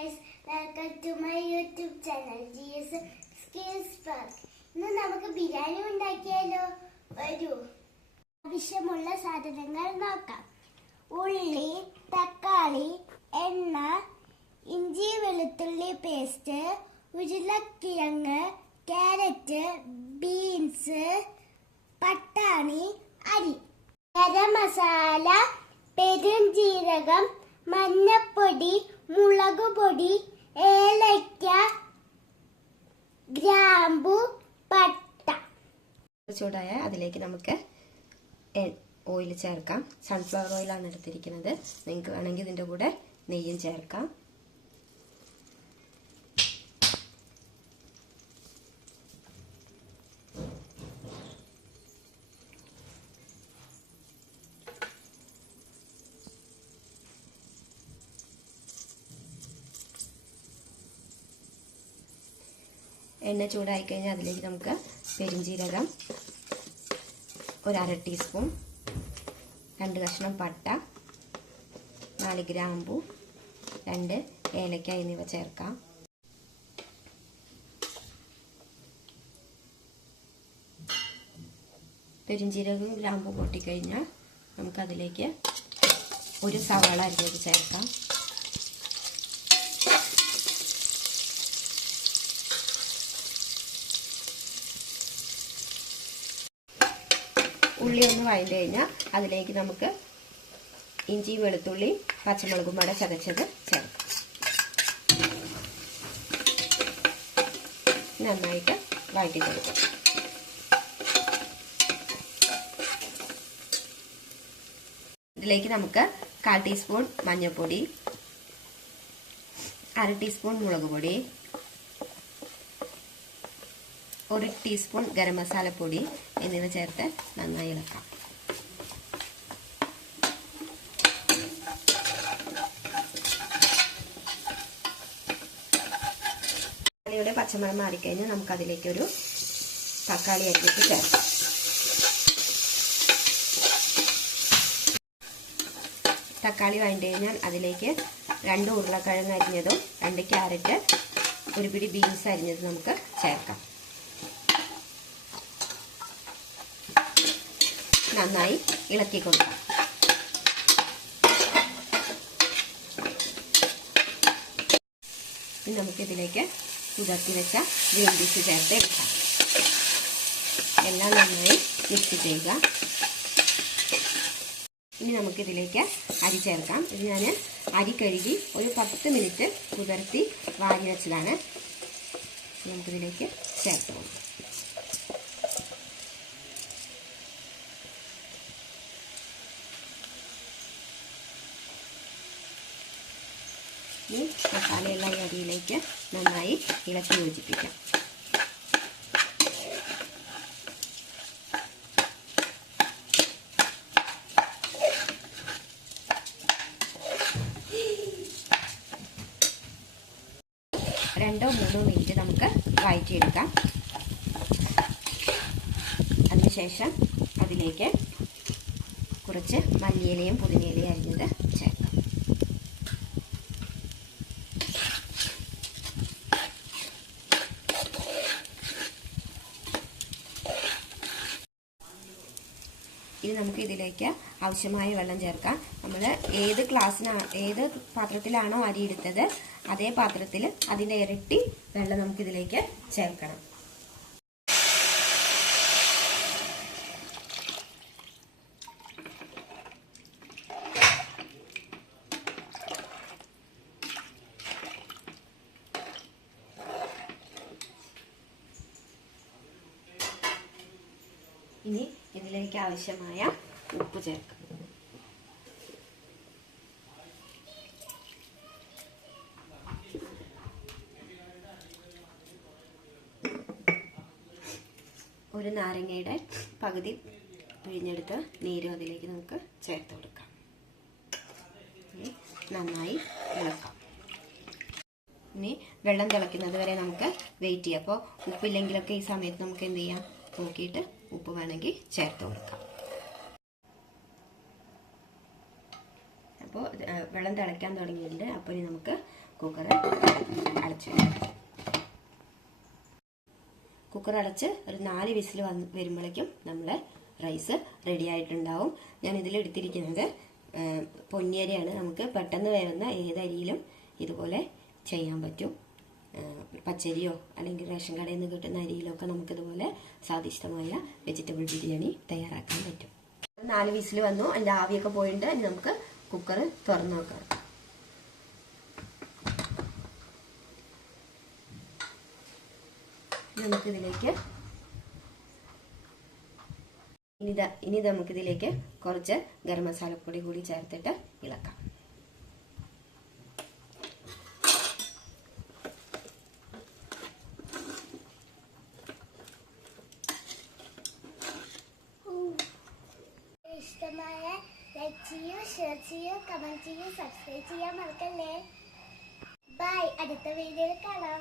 guys, welcome to my YouTube channel GS Skills Park. ഇന്ന് നമുക്ക് ബിരിയാണി ഉണ്ടാക്കിയാലോ? വരൂ. ആവശ്യമുള്ള സാധനങ്ങൾ നോക്കാം. ഉള്ളി, തക്കാളി, എണ്ണ, ഇഞ്ചി വെളുത്തുള്ളി പേസ്റ്റ്, ഉരുളക്കിഴങ്ങ്, ക്യാരറ്റ്, ബീൻസ്, പട്ടാണി, അരി, ഗരം മസാല, പെരുംജീരകം, മഞ്ഞപ്പൊടി, മുളകുപൊടി, ഏലക്ക, ഗ്രാമ്പു, പട്ട. ചൂടായ അതിലേക്ക് നമുക്ക് ഓയിൽ ചേർക്കാം. സൺഫ്ലവർ ഓയിലാണ് എടുത്തിരിക്കുന്നത്. നിങ്ങൾക്ക് വേണമെങ്കിൽ ഇതിൻ്റെ കൂടെ നെയ്യും ചേർക്കാം. എണ്ണ ചൂടായി കഴിഞ്ഞാൽ അതിലേക്ക് നമുക്ക് പെരുംജീരകം, ഒരു അര ടീസ്പൂൺ, 2 കഷ്ണം പട്ട, 4 ഗ്രാമ്പു, 2 ഏലക്ക എന്നിവ ചേർക്കാം. പെരുംജീരകവും ഗ്രാമ്പും പൊട്ടിക്കഴിഞ്ഞാൽ നമുക്കതിലേക്ക് ഒരു സവാള അരിഞ്ഞത് ചേർക്കാം. ഉള്ളി ഒന്ന് വഴണ്ട് കഴിഞ്ഞാൽ അതിലേക്ക് നമുക്ക് ഇഞ്ചി വെളുത്തുള്ളി പച്ചമുളകും കൂടെ ചതച്ചത് ചേർക്കാം. നന്നായിട്ട് വഴറ്റി കൊടുക്കും. ഇതിലേക്ക് നമുക്ക് 1/4 ടീസ്പൂൺ മഞ്ഞൾപ്പൊടി, 1/2 ടീസ്പൂൺ മുളക് പൊടി, 1 ടീസ്പൂൺ ഗരം മസാലപ്പൊടി എന്നിവ ചേർത്ത് നന്നായി ഇളക്കാം. തക്കാളിയുടെ പച്ചമണം മാറിക്കഴിഞ്ഞാൽ നമുക്കതിലേക്കൊരു തക്കാളി അരിഞ്ഞിട്ട് ചേർക്കാം. തക്കാളി വഴണ്ട് കഴിഞ്ഞാൽ അതിലേക്ക് 2 ഉരുളക്കിഴങ്ങ് അരിഞ്ഞതും 2 ക്യാരറ്റ്, 1 പിടി ബീൻസ് അരിഞ്ഞതും നമുക്ക് ചേർക്കാം. നന്നായി ഇളക്കി കൊടുക്കാം. ഇനി നമുക്കിതിലേക്ക് കുതിർത്തി വെച്ച ഗ്രീൻ പീസ് ചേർത്ത് എടുക്കാം. എല്ലാം നന്നായി മിക്സ് ചെയ്യുക. ഇനി നമുക്കിതിലേക്ക് അരി ചേർക്കാം. ഇത് ഞാൻ അരി കഴുകി ഒരു 10 മിനിറ്റ് കുതിർത്തി വാരി വെച്ചതാണ്. നമുക്കിതിലേക്ക് ചേർത്ത് കൊടുക്കാം. ഈ മസാലയുള്ള ഈ അരിയിലേക്ക് നന്നായി ഇളക്കി യോജിപ്പിക്കാം. രണ്ടോ 3 മിനിറ്റ് നമുക്ക് വഴറ്റിയെടുക്കാം. അതിനുശേഷം അതിലേക്ക് കുറച്ച് മല്ലിയിലയും പുതിനയിലയും അരിഞ്ഞത് ചേർക്കാം. ഇനി നമുക്ക് ഇതിലേക്ക് ആവശ്യമായ വെള്ളം ചേർക്കാം. നമ്മൾ ഏത് പാത്രത്തിലാണോ അരി എടുത്തത് അതേ പാത്രത്തിൽ അതിൻ്റെ ഇരട്ടി വെള്ളം നമുക്കിതിലേക്ക് ചേർക്കണം. ഇനി ഇതിലേക്ക് ആവശ്യമായ ഉപ്പ് ചേർക്കാം. ഒരു നാരങ്ങയുടെ പകുതി പിഴിഞ്ഞെടുത്ത് നീരും അതിലേക്ക് നമുക്ക് ചേർത്ത് കൊടുക്കാം. നന്നായി ഇളക്കാം. ഇനി വെള്ളം തിളയ്ക്കുന്നത് വരെ നമുക്ക് വെയിറ്റ് ചെയ്യാം. അപ്പോൾ ഉപ്പില്ലെങ്കിലൊക്കെ ഈ സമയത്ത് നമുക്ക് എന്ത് ചെയ്യാം, നോക്കിയിട്ട് ഉപ്പ് വേണമെങ്കിൽ ചേർത്ത് കൊടുക്കാം. അപ്പോൾ വെള്ളം തിളയ്ക്കാൻ തുടങ്ങിയിട്ടുണ്ട്. അപ്പോൾ ഇനി നമുക്ക് കുക്കർ അടച്ചു. കുക്കർ അടച്ച് ഒരു 4 വിസിൽ വരുമ്പോഴേക്കും നമ്മളെ റൈസ് റെഡി ആയിട്ടുണ്ടാവും. ഞാൻ ഇതിൽ എടുത്തിരിക്കുന്നത് പൊന്നിയരിയാണ്. നമുക്ക് പെട്ടെന്ന് വേവുന്ന ഏതരിയിലും ഇതുപോലെ ചെയ്യാൻ പറ്റും. പച്ചരിയോ അല്ലെങ്കിൽ റേഷൻ കടയിൽ നിന്ന് കിട്ടുന്ന അരിയിലൊക്കെ നമുക്കിതുപോലെ സ്വാദിഷ്ടമായ വെജിറ്റബിൾ ബിരിയാണി തയ്യാറാക്കാൻ പറ്റും. 4 വിസിൽ വന്നു, അതിൻ്റെ ആവിയൊക്കെ പോയിട്ട് ഇനി നമുക്ക് കുക്കർ തുറന്നു നോക്കാം. നമുക്കിതിലേക്ക് ഇനി നമുക്കിതിലേക്ക് കുറച്ച് ഗരം മസാലപ്പൊടി കൂടി ചേർത്തിട്ട് ഇളക്കാം. ഇഷ്ടമായ ലൈക്ക് ചെയ്യൂ, ഷെയർ ചെയ്യൂ, കമന്റ് ചെയ്യൂ, സബ്സ്ക്രൈബ് ചെയ്യാൻ മറക്കല്ലേ. ബൈ, അടുത്ത വീഡിയോയിൽ കാണാം.